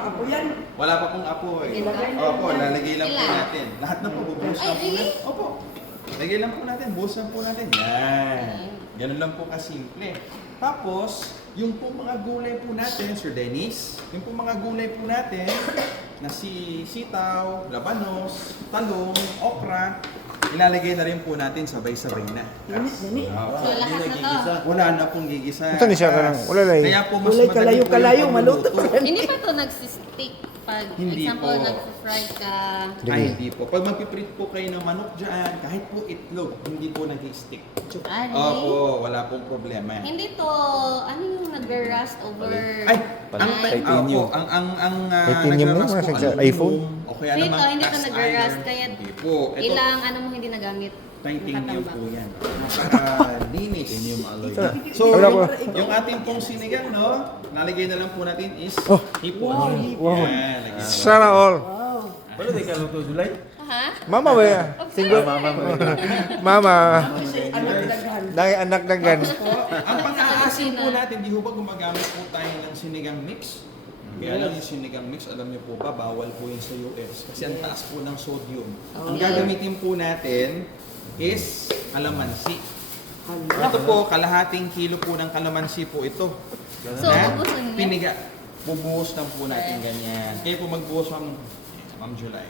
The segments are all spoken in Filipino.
pa ako yan. Wala pa pong apoy. Opo, lalagay lang po natin. Lahat na po, bubuhos lang po natin. Opo. Lagay lang po natin, buhos lang po natin. Yan. Ganun lang po kasimple. Tapos, yung po mga gulay po natin, Sir Dennis, yung po mga gulay po natin, na si sitaw, labanos, talong, okra, ilalagay na rin po natin sabay-sabay na. Nini. So, lahat na to. Wala na pong gigisa. Ito ni siya ka lang. Wala lang. Kaya po mas Gulay madali kalayo-kalayo, po yung maluto pagluluto. pa rin. Hindi pa to nagsistick pag, Hindi example, po. nag-fry ka. Ay, hindi po. Pag magpiprit po kayo ng manok dyan, kahit po itlog, hindi po nag-stick. Ah, really? Opo, wala pong problema. Hindi to, ano yung nag-rust over... Ay, ang Titanium. nag-rust Titanium na, po, mga sa aluminum, iPhone. o kaya Dito, naman hindi to cast nag-rust, iron. kaya Hindi po. Ito, ilang ano mo hindi nagamit. titanium Nakatambak. po yan. Linis. Titanium alloy. So, Wala po. yung ating pong sinigang, no? Nalagay na lang po natin is Oh. hipon. Wow. Yan, lagyan na. Sana all. Ano di ka luto, Julay? Ha? Mama ba yan? Single. Mama. Anak daghan. Dahil anak dagan. Po, ang pang-aasin po natin, di ho ba gumagamit po tayo ng sinigang mix? Kaya lang yung sinigang mix, alam niyo po ba, bawal po yun sa US kasi ang taas po ng sodium. Ang gagamitin po natin is kalamansi. Ito po, kalahating kilo po ng kalamansi po ito. So, ubusin niya? Piniga. Bubuhos lang po natin ganyan. Kaya po magbuhos, Ma'am July.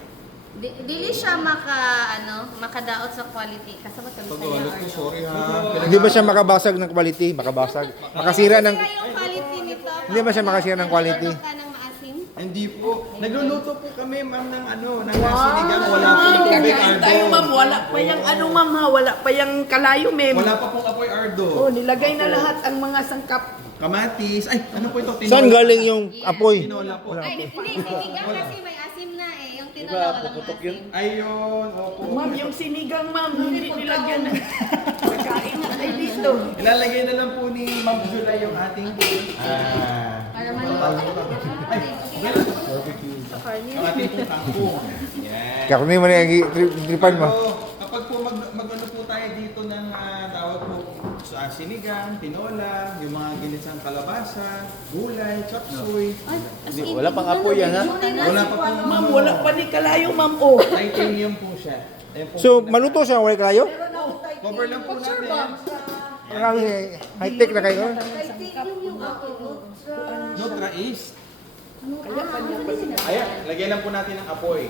Dili siya makadaot sa quality. Kasama sa Pag-ulit po, sorry ha. Hindi ba siya makabasag ng quality? Makabasag. Makasira ng... yung quality nito. Hindi ba siya makasira ng quality? Ka ng maasim? Hindi po. Nagluluto po kami, ma'am, ng sinigang. Wala po tubig, Tayo ma'am, ardo. wala pa yung ano ma'am ha, wala pa yung kalayo ma'am. Wala pa pong apoy ardo. Oh, nilagay na lahat ang mga sangkap. Kamatis. Ay, ano po ito? Tinola. Saan galing yung apoy? Tinola po. Ay, hindi. Sinigang kasi may asim na eh. Yung tinola walang maasim. Ayun, opo. Ma'am, yung sinigang ma'am, hindi nilagyan na. Nakain na tayo dito. Ilalagay na lang po ni Ma'am July yung ating Para maluto. Ay, ang ating pong kangkong. Yan. Karni mo na yung tripan mo. Pero kapag po mag-ano po tayo dito ng tawag po sa sinigang, tinola, yung mga ginisang kalabasa, gulay, chop suey. Wala pang apoy yan, ha? Wala pa pong Ma'am, wala pa ni kalayo ma'am. Oh. titanium po siya. Ayan po. So, maluto siya, wala kalayo? Cover lang po natin. Marami, high-tech na kayo. Nutra is. Kaya kanya pa sila. Ayan, lagyan lang po natin ng apoy.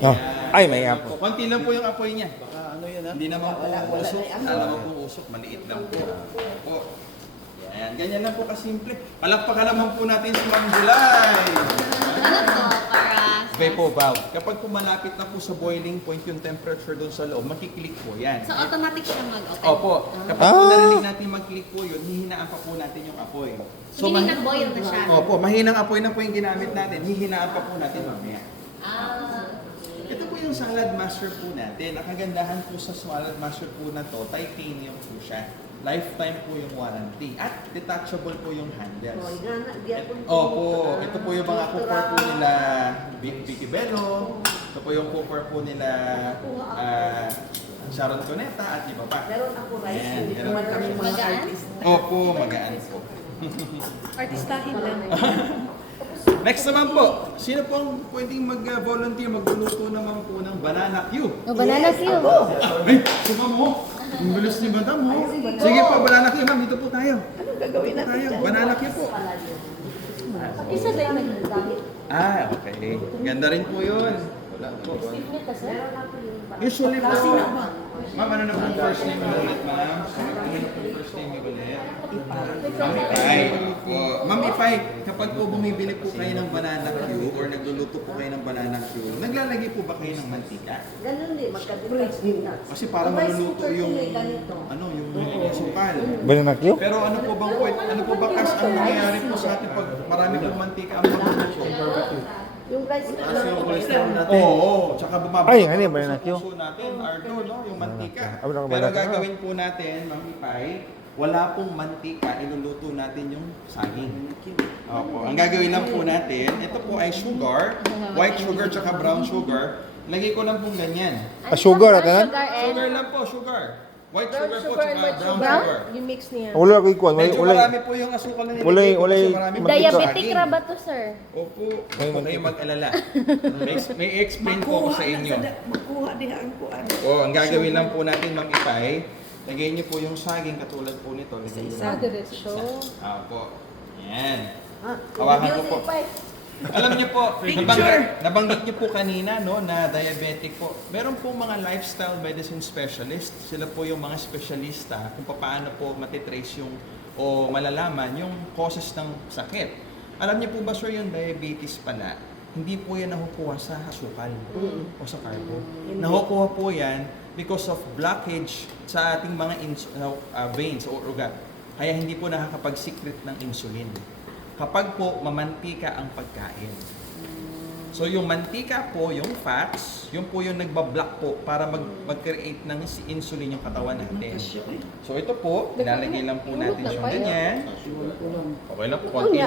Oh. Ayan. Ay, may apoy. Konti lang po yung apoy niya. Ano yan, ha? Hindi naman po usok. Alam mo po usok, maliit lang po. Opo. Ayan, ganyan lang po kasimple. Palakpakan naman po natin si Ma'am July. Ano to? Para... Vapor valve. Kapag po malapit na po sa boiling point yung temperature doon sa loob, makiklik po yan. So, automatic siya mag-open? Opo. Kapag po narinig natin mag-click po yun, hihinaan pa po natin yung apoy. So, meaning nag-boil na siya? Opo, mahinang apoy na po yung ginamit natin. Hihinaan pa po natin mamaya. Ah. Ito po yung salad master po natin. Ang kagandahan po sa salad master po na to, titanium po siya. Lifetime po yung warranty. At detachable po yung handles. Opo, ito po yung mga cooker po nila Vicky Bello. Ito po yung cooker po nila Sharon Cuneta at iba pa. Meron ako rice, Ayan, hindi meron. naman kami mga Magaan? artist. Opo, magaan po. Artistahin lang. Next naman po, sino pong pwedeng mag-volunteer, magluluto naman po ng banana Q? banana cue. Ay, si ma'am mo. Ang bilis ni madam mo. Sige po, banana Q, ma'am, dito po tayo. Anong gagawin natin Tayo, dyan? banana Q po. Isa tayo nagdamit. Okay. Ganda rin po yun. Wala po. Usually po. Ma'am, ano na po ang first name mo ulit, ma'am? Ano na po yung first name mo ulit? Ma'am Ipay. Opo. Ma'am Ipay, kapag po bumibili po kayo ng banana Q or nagluluto po kayo ng banana Q, naglalagay po ba kayo ng mantika? Ganun din, magka-difference din na. Kasi para maluluto yung yung sukal. Banana Q? Pero ano po bang point? Ano po ba kas ang nangyayari po sa atin pag marami pong mantika ang magluluto? Yung rice Oo, tsaka bumababa. Ay, ano yung banana Q? Puso natin, ardo, no? Yung mantika. Ano ang Pero banana Q? gagawin po natin, Ma'am Ipay, wala pong mantika, iluluto natin yung saging. Opo. Ang gagawin lang po natin, ito po ay sugar, white sugar tsaka brown sugar. Lagay ko lang pong ganyan. Sugar at ano? Sugar lang po, sugar. White sugar po, tsaka brown Brown? sugar. Yung mix niya. Wala ko ikuan. Medyo Wala. marami po yung asukal na nilagay Wala- ko wala- kasi marami po Diabetic saging. ra ba to, sir? Opo, huwag kayo mag-alala. May explain po ko sa inyo. Makuha diha ang kuan. Oh, ang gagawin lang po natin, Ma'am Ipay, lagay niyo po yung saging katulad po nito. Lagay niyo lang. diretso. Opo. Yan. Hawakan ko po. Alam niyo po, nabanggit niyo po kanina no, na diabetic po. Meron po mga lifestyle medicine specialist. Sila po yung mga specialista kung paano po matitrace yung o malalaman yung causes ng sakit. Alam niyo po ba sir, yung diabetes pala, hindi po yan nakukuha sa asukal o sa carbo. Nakukuha po yan because of blockage sa ating mga veins o ugat. Kaya hindi po nakakapag-secrete ng insulin. Kapag po mamantika ang pagkain. So yung mantika po, yung fats, yun po yung nagbablock po para mag-create ng insulin yung katawan natin. So ito po, nilalagay lang po natin yung ganyan. Okay lang po, konti.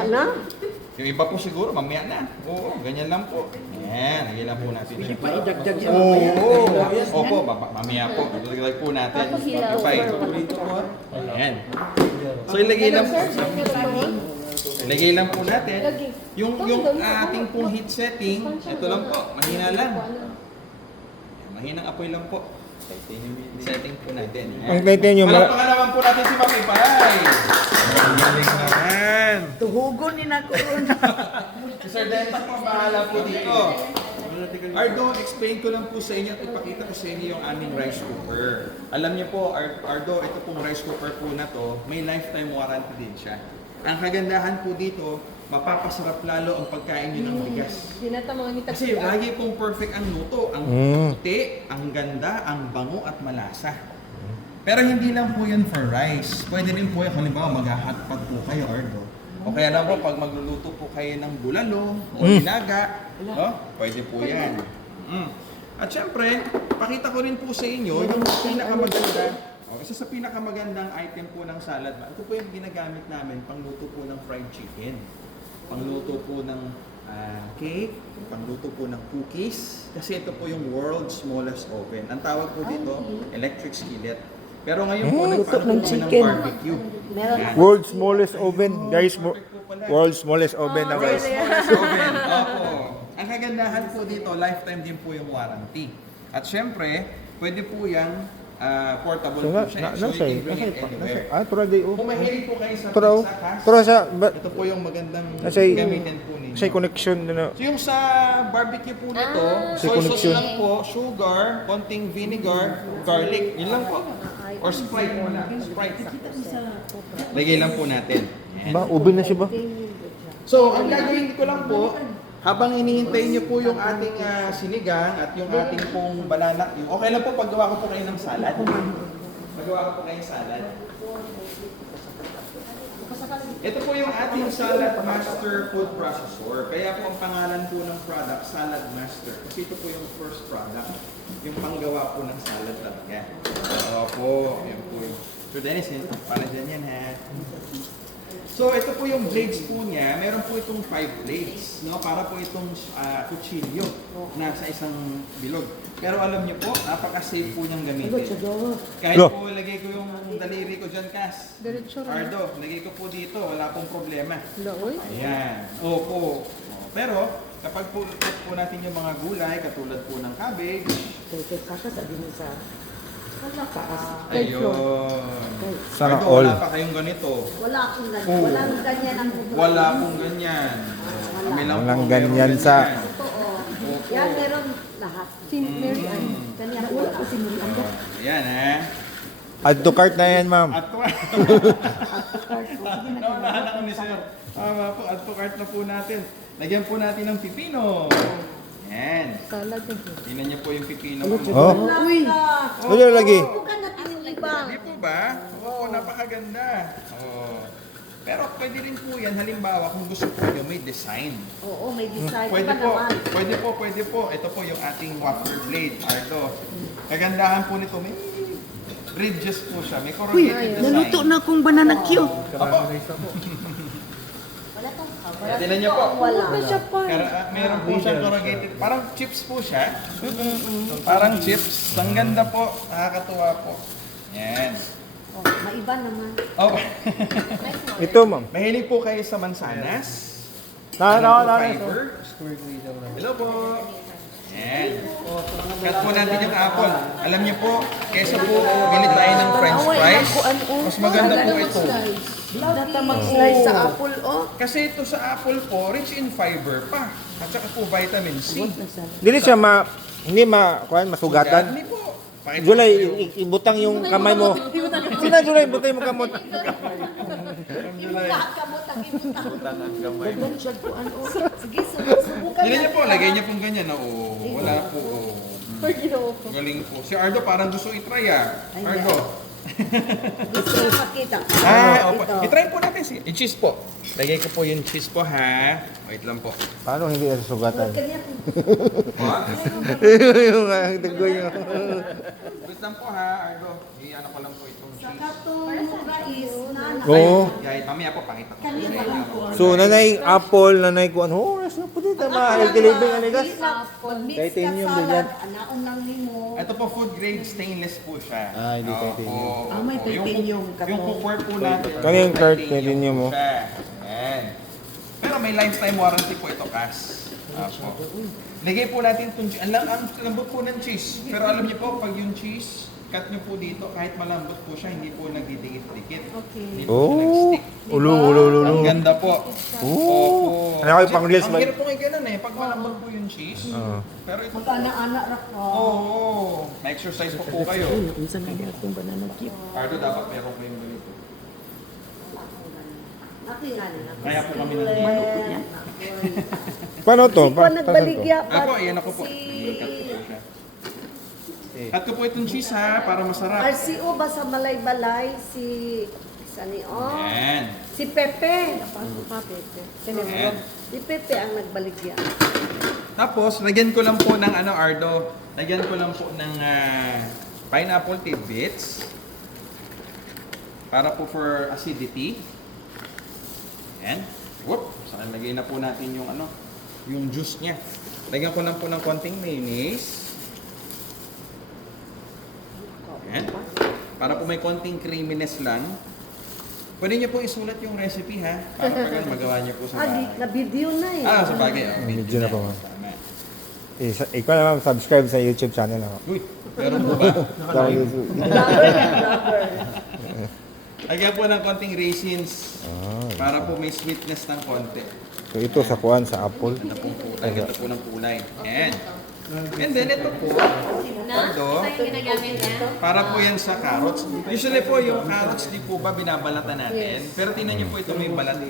Yung iba po siguro, mamaya na. Oo, ganyan lang po. Ayan, lagay lang po natin. Pwede pa idagdag yan. Oo, opo, mamaya po. Lagay po natin. Tapos hilaw. Ayan. So ilagay lang po. Ilagay lang po natin. Yung ating pong heat setting, ito lang po, mahina lang. Mahinang apoy lang po. Setting po natin. Ang titanium, Palakpakan naman po natin si Mami Pay. Galing naman. Tuhugon ni na ko. Si Sir Dennis po, bahala po dito. Ardo, explain ko lang po sa inyo at ipakita ko sa inyo yung aming rice cooker. Alam niyo po, Ardo, ito pong rice cooker po na to, may lifetime warranty din siya. Ang kagandahan po dito, mapapasarap lalo ang pagkain niyo ng bigas. Kasi lagi pong perfect ang luto, ang puti, ang ganda, ang bango at malasa. Pero hindi lang po yan for rice. Pwede rin po yan, halimbawa mag-hotpot po kayo, Ardo. O kaya lang po, pag magluluto po kayo ng bulalo o nilaga, no? Pwede po yan. At syempre, pakita ko rin po sa inyo yung pinakamaganda. Isa sa pinakamagandang item po ng salad bar, ito po yung ginagamit namin pangluto po ng fried chicken, pangluto po ng cake, pangluto po ng cookies, kasi ito po yung world's smallest oven. Ang tawag po dito, electric skillet. Pero ngayon po, nagpaano po kami ng barbecue. Yan. world's smallest oven. Guys, world's smallest oven na guys. Smallest oven. Opo. Ang kagandahan po dito, lifetime din po yung warranty. At syempre, pwede po yung portable So, po siya. So you can bring it anywhere. tura di Kung mahilig po kayo sa Tura, pizza, kas, tura sa, ito po yung magandang Nasa'y- gamitin po ninyo. sa connection na So yung sa barbecue po nito, Sa soy sauce connection. lang po, sugar, konting vinegar, garlic, yun lang po. Or Sprite mo na. Sprite. Lagay lang po natin. Yan. ba, oven na siya ba? So, ang gagawin ko lang po, habang hinihintay niyo po yung ating sinigang at yung ating pong banana cue, okay lang po paggawa ko po kayo ng salad. Paggawa ko po kayo ng salad. Ito po yung ating Salad Master Food Processor. Kaya po ang pangalan po ng product, Salad Master. Kasi ito po yung first product, yung panggawa po ng salad talaga. Opo, yan po yung... So Dennis, para dyan yan ha. So ito po yung blades po niya, meron po itong 5 blades, no? Para po itong kutsilyo na sa isang bilog. Pero alam niyo po, napaka-safe po niyang gamitin. Kahit Lo. po lagay ko yung daliri ko dyan, Cass. Ardo, lagay ko po dito, wala pong problema. Ayan. Opo. Pero kapag po natin yung mga gulay, katulad po ng cabbage, ayun. Sana Ardo, all. wala pa kayong ganito. Wala akong ganyan. Oo. Walang ganyan ang Wala pong ganyan. Kami lang Walang po, ganyan meron sa- ganyan. totoo. Opo. Yan, meron lahat. Si Mary Ann. Ganyan. Wala ko si Mary Ann. Ayan ha. Add to cart na yan, ma'am. At to cart. Naunahan ako ni sir. Tama po, add to cart na po natin. Lagyan po natin ng pipino. Ayan. Salad eh. Tingnan niyo po yung pipino. Oh, Uy! ano lagi? Bukan natin yung iba. Hindi po ba? Oo, napakaganda. Oo. Pero pwede rin po yan, halimbawa kung gusto po nyo may design. Oo, may design. Pwede Iba po, naman. pwede po. Ito po yung ating wafer blade, Ardo. Kagandahan po nito, may ridges po siya, may corrugated design. Naluto na akong banana cue. Opo. Wala tong Tingnan niyo po. wala. Meron po siyang corrugated, parang chips po siya. Parang chips. Ang ganda po, nakakatuwa po. Yan. Oh, maiba naman. Oh, Ito, ma'am. mahilig po kayo sa mansanas? Na. Fiber? Hello po. Yan. Cut po natin yung apple. Alam niyo po, kesa po galit tayo ng french fries, mas maganda po ito. Data mag-slice sa apple, oh. Kasi ito sa apple po, rich in fiber pa. At saka po vitamin C. Dili siya masugatan. Hindi po. Pakita ko Julay, kayo. ibutang yung kamay mo. Sina Julay, ibutang yung kamot. Sige, subukan Hindi niyo po, lagay niyo pong ganyan. Oo, wala po. Oo. Galing po. Si Ardo parang gusto i-try Ardo. Gusto na makita. Opo. I-try po natin. I-cheese po. Lagay ko po yung cheese po ha. Wait lang po. Paano hindi siya sugatan? Kanya, Yung daggoy nyo. Wait lang po ha, Ardo. I-ano ko lang po itong cheese. saka itong rice na Oo. Guys, mamaya po pakita ko. kanina lang po. So, nanay apple, nanay kuan. Oh, nasa po dito. Healthy ano gas. Pag-mix ka Titanium, salad, ganyan. anaon lang nimo. Ito po food grade stainless po siya. Hindi titanium. Ah, may titanium ka Yung to. cookware po natin. Kano yung card titanium mo? po siya. Ayan. Pero may lifetime warranty po ito, Cass. Apo. Lagay po natin itong cheese. Ang lambot po ng cheese. Pero alam niyo po, pag yung cheese, cut niyo po dito, kahit malambot po siya, hindi po nagdidikit-dikit. Hindi po siya Oh. nag-stick. Ulo. Ang ganda po. Oh. Ano kayo, pang-reels Ang ba? hirap po kayo ganun eh. Pag malambot po yung cheese. Oo. Pero ito po. Magkana-anak ra ko. Oo. May exercise po po kayo. Unsa na itong banana cube? Ardo, dapat meron po yung ganito. Kaya po kami nandito. Paano to? Si Juan nagbaligya pa. Ako, ayan ako po. Cut ko po siya. Cut ko po itong cheese ha, para masarap. RCO ba sa Malay-Balay? Si Sani, oh. Ayan. Si Pepe. Pepe. Ayan. Si Pepe ang nagbaligya. Tapos, lagyan ko lang po ng Ardo. Lagyan ko lang po ng pineapple tidbits. Para po for acidity. Ayan. Whoop. Saka lagay na po natin yung yung juice niya. Lagyan ko lang po ng konting mayonnaise. Ayan. Para po may konting creaminess lang. Pwede niyo po isulat yung recipe ha. Para pag magawa niyo po sa bahay. Na-video na eh. Sa bagay. Medyo na po, ma'am. Tama. Ikaw naman, subscribe sa YouTube channel ako. Uy, meron po ba? Sa YouTube. Vlogger yan, vlogger. Lagyan po ng konting raisins. Para po may sweetness ng konti. So, ito sa kuan, sa apple. Lagyan po ng kulay. Ayan. And then ito po, Na? Ardo, Ito yung ginagamit niya? para po yan sa carrots. Usually po yung carrots di po ba binabalatan natin. Pero tingnan niyo po ito may balat.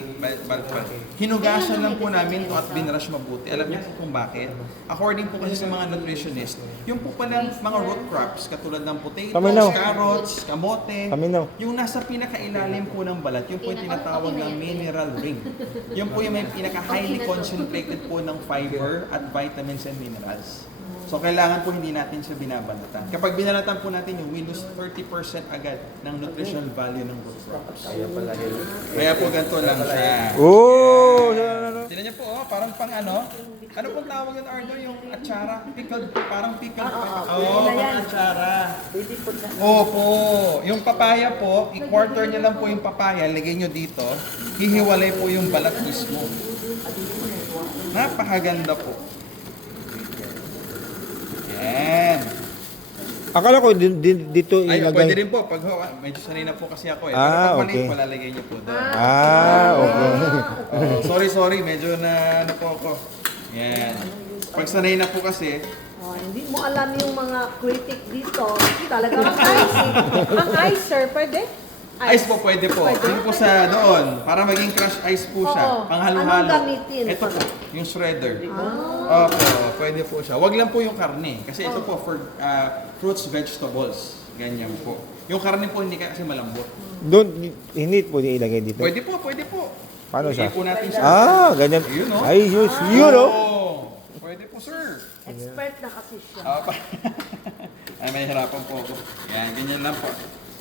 Hinugasan lang po namin ito at binrush mabuti. Alam niyo po kung bakit? According po kasi sa mga nutritionist, yung po pala mga root crops katulad ng potatoes, Paminaw. carrots, kamote, Paminaw. yung nasa pinakailalim po ng balat, yung po yung tinatawag ng mineral ring. Yung po yung may pinaka-highly concentrated po ng fiber at vitamins and minerals. So, kailangan po hindi natin siya binabalatan. Kapag binalatan po natin yung, we lose 30% agad ng nutritional value ng root crops. Kaya po ganito lang siya. Oh! Tignan niyo po, parang pang ano pong tawag yun, Ardo? Yung atsara? Pickled, parang pickled. Parang atsara. Opo. Yung papaya po, i-quarter niyo lang po yung papaya, lagay niyo dito, hihiwalay po yung balat mismo. Napakaganda po. Ayan. Akala ko dito Ay, ilagay. pwede rin po. Pag medyo sanay na po kasi ako eh. Pero pag maliit, okay. palalagay niyo po doon. Okay. Sorry. Medyo na po ako. Yan. Pag sanay na po kasi, Oh, hindi mo alam yung mga critic dito. Talagang ang ice eh. Ang ice, sir, pwede? ice po pwede po. Yun po sa doon. Para maging crush ice po siya. Oo. Panghalo-halo. Anong gamitin? Ito po, yung shredder. Opo, pwede po siya. Wag lang po yung karne. Kasi ito po for fruits, vegetables. Ganyan po. Yung karne po hindi kasi malambot. Doon, hindi po ilagay dito. Pwede po. Paano siya? Hindi po natin siya. Ganyan. Yun, no? Ay, yun, oh. Pwede po, sir. Expert na kasi siya. Ay, may hirapan po ako. Yan, ganyan lang po.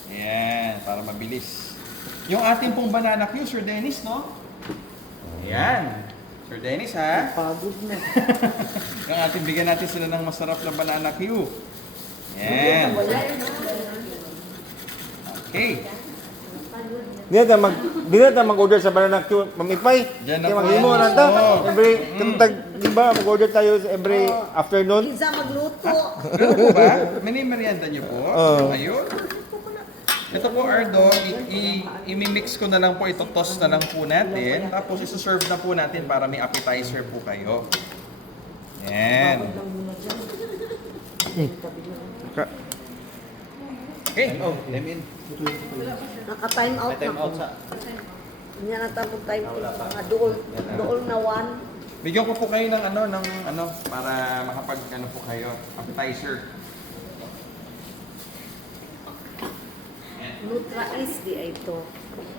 Ayan, para mabilis. Yung ating pong banana Q, Sir Dennis, no? Ayan. Sir Dennis, ha? Pagod na. Yung ating bigyan natin sila ng masarap na banana Q. Ayan. Okay. Di na mag-order sa Bananak Q, mamipay. Diyan na Kaya po mag-imo yan. na ta. Oo. Every, di ba, mag-order tayo every afternoon. Minsan magluto. Ano po ba? Merienda niyo po? Oo. Ayun. Ito po, Ardo, i-mix ko na lang po, ito toss na lang po natin. Tapos isuserve na po natin para may appetizer po kayo. Yan. Okay. Oh, time in. Naka-time out May time na out ko. sa... Yan na tapos time mga dool na one. Bigyan ko po kayo ng para makapag po kayo, appetizer. Nutra is di ito.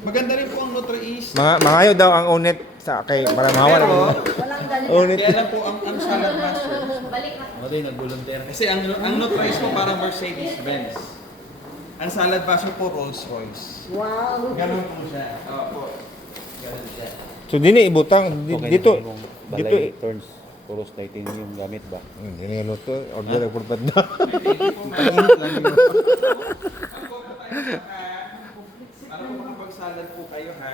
Maganda rin po ang Nutri-East. Mangayo daw ang onet sa kay para mawala. Walang ganyan. Onet. Kaya lang po ang salad master. Ako din, nag-volunteer. Kasi ang Nutri-East po parang Mercedes-Benz. Ang salad master po Rolls-Royce. Wow. Ganun po siya. Po. Ganun siya. So dini ibutang dito. Dito Balay turns. Puros titanium gamit ba? Dini ano to, order ko pa na. Para po makapag-salad po kayo ha.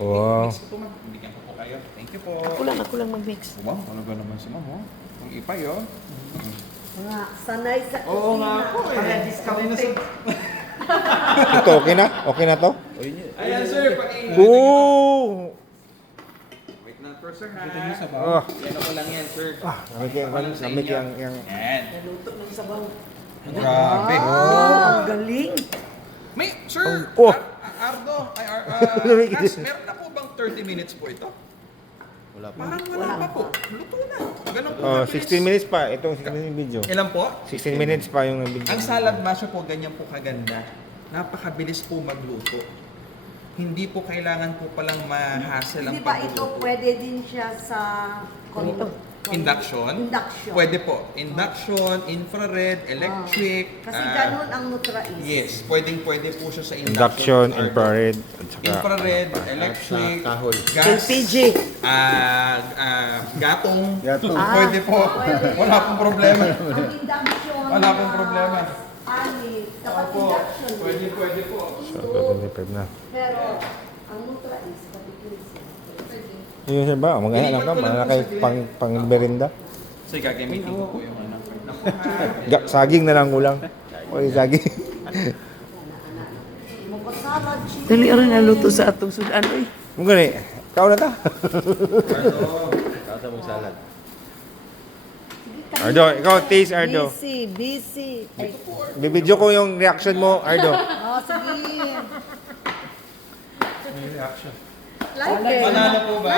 Wow. Mix ko po ma'am. Bigyan ko po kayo. Thank you po. Ako lang mag-mix. Wow, ano ba naman si ma'am oh? Ang ipay oh. Mga sanay sa Oo nga po eh. Para discounted. Ito okay na? Okay na to? O yun yun. Ayan sir, Oo. wait lang for sir ha. Oh, Yan ako lang yan sir. namit yang Yan. Naluto ng sabaw. Grabe. Ang galing. May, sir, Oh. Ardo, Cass, meron na po bang 30 minutes po ito? Wala pa. Parang wala pa po. Luto na. Ganun po. Oh, kabilis. 16 minutes pa itong 16 minutes video. Ilan po? 16 minutes pa yung video. Ang salad maso po, ganyan po kaganda. Napakabilis po magluto. Hindi po kailangan po palang ma-hassle ang Hindi ba ito pagluluto. pwede din siya sa Induction? Induction. Pwede po. Induction, infrared, electric. Kasi ganun ang Nutra is. Yes, pwede po siya sa Induction, induction. infrared, at saka Infrared, electric, Sa kahoy. gas, LPG. gatong. Gatong. Pwede po. pwede. Wala pong problema. Ang induction. Wala pong problema. Ani, dapat Opo. induction. Pwede po. so, 25 na. Pero, ang Nutra is, patikilis. Yun siya ba? Magana lang ka, mga kay pang merinda. So, gagamitin ko po yung ano. Naku, ha. Saging na lang kulang. O saging. Mukha cheese. Dali rin naluto sa atong sudan. Uy, Mung gani, kao na ta. Kata mong salad. Ardo, ikaw taste Ardo. Busy. Ay, Bibidyo ko yung reaction mo, Ardo. oh, sige. Live Banana po ba?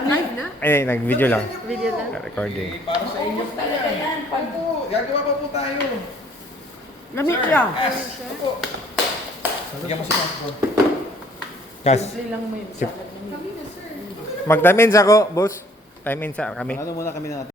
Live na. Ay, nag-video lang. Video lang. Recording. Para sa inyo po yan. Opo, gagawa pa po tayo. Lamig siya. Opo. Bigyan mo si Pastor. Kas. Mag-time in sa ako, boss. Time in sa kami. Ano muna kami ng